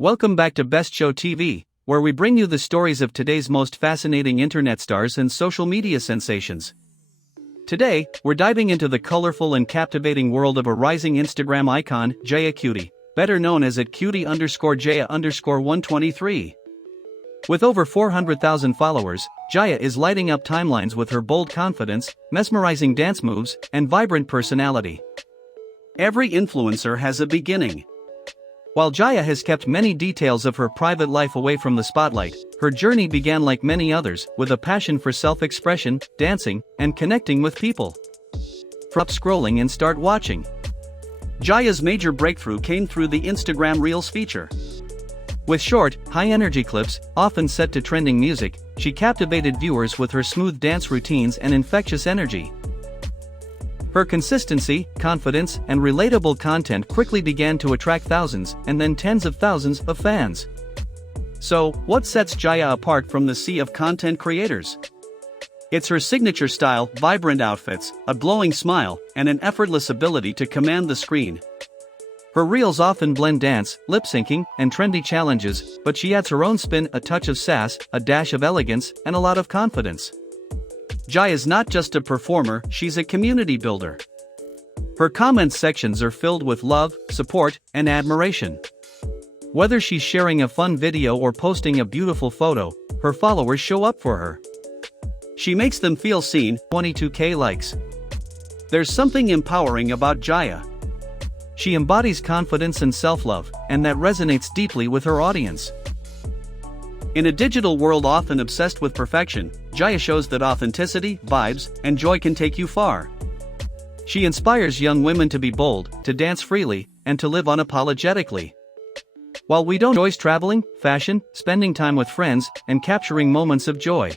Welcome back to BestShow TV, where we bring you the stories of today's most fascinating internet stars and social media sensations. Today, we're diving into the colorful and captivating world of a rising Instagram icon, Jaya Cutie, better known as @cutie_Jaya_123. With over 400,000 followers, Jaya is lighting up timelines with her bold confidence, mesmerizing dance moves, and vibrant personality. Every influencer has a beginning. While Jaya has kept many details of her private life away from the spotlight, her journey began like many others, with a passion for self-expression, dancing, and connecting with people. Stop scrolling and start watching. Jaya's major breakthrough came through the Instagram Reels feature. With short, high-energy clips, often set to trending music, she captivated viewers with her smooth dance routines and infectious energy. Her consistency, confidence, and relatable content quickly began to attract thousands, and then tens of thousands, of fans. So, what sets Jaya apart from the sea of content creators? It's her signature style, vibrant outfits, a glowing smile, and an effortless ability to command the screen. Her reels often blend dance, lip-syncing, and trendy challenges, but she adds her own spin, a touch of sass, a dash of elegance, and a lot of confidence. Jaya's not just a performer, she's a community builder. Her comment sections are filled with love, support, and admiration. Whether she's sharing a fun video or posting a beautiful photo, her followers show up for her. She makes them feel seen, 22K likes. There's something empowering about Jaya. She embodies confidence and self-love, and that resonates deeply with her audience. In a digital world often obsessed with perfection, Jaya shows that authenticity, vibes, and joy can take you far. She inspires young women to be bold, to dance freely, and to live unapologetically. While we don't enjoy traveling, fashion, spending time with friends, and capturing moments of joy.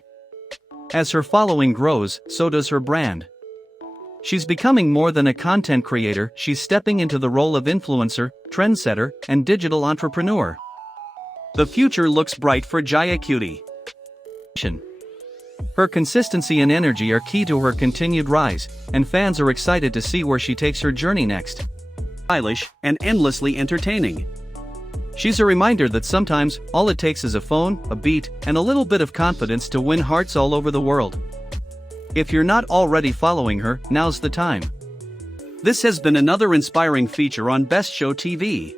As her following grows, so does her brand. She's becoming more than a content creator, she's stepping into the role of influencer, trendsetter, and digital entrepreneur. The future looks bright for Jaya Cutie. Her consistency and energy are key to her continued rise, and fans are excited to see where she takes her journey next. Stylish and endlessly entertaining. She's a reminder that sometimes, all it takes is a phone, a beat, and a little bit of confidence to win hearts all over the world. If you're not already following her, now's the time. This has been another inspiring feature on BestShow TV.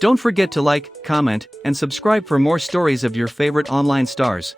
Don't forget to like, comment, and subscribe for more stories of your favorite online stars.